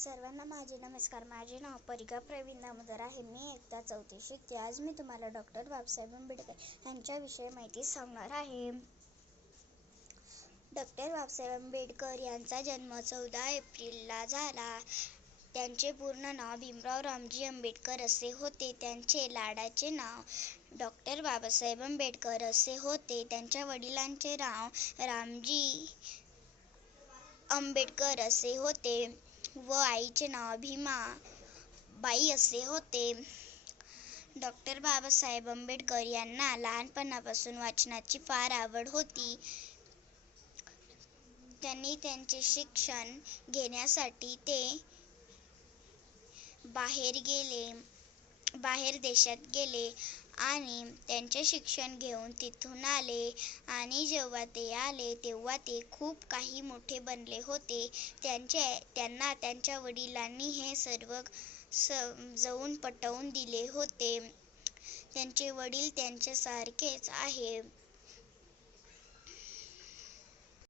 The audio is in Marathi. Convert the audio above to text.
सर्वांना माझे नमस्कार. माझे नाव परिका प्रवीण दामोदर आहे. मी इयत्ता 4थी शिकते. आज मी तुम्हाला डॉक्टर बाबासाहेब आंबेडकर यांच्याविषयी माहिती सांगणार आहे. डॉक्टर बाबासाहेब आंबेडकर यांचा जन्म 14 एप्रिलला झाला. त्यांचे पूर्ण नाव भीमराव रामजी आंबेडकर असे होते. त्यांचे लाडाचे नाव डॉक्टर बाबासाहेब आंबेडकर असे होते. त्यांच्या वडिलांचे नाव रामजी आंबेडकर असे होते व आईचे नाव भीमाबाई असे होते. डॉक्टर बाबासाहेब आंबेडकर यांना लहानपणापासून वाचनाची फार आवड होती. त्यांनी त्यांचे शिक्षण घेण्यासाठी ते बाहेर देशात गेले आणि त्यांचे शिक्षण घेऊन तिथून आले आणि जेव्हा ते आले तेव्हा ते खूप काही मोठे बनले होते. त्यांना त्यांच्या वडिलांनी हे सर्व समजावून पटवून दिले होते. त्यांचे वडील त्यांच्यासारखेच आहे.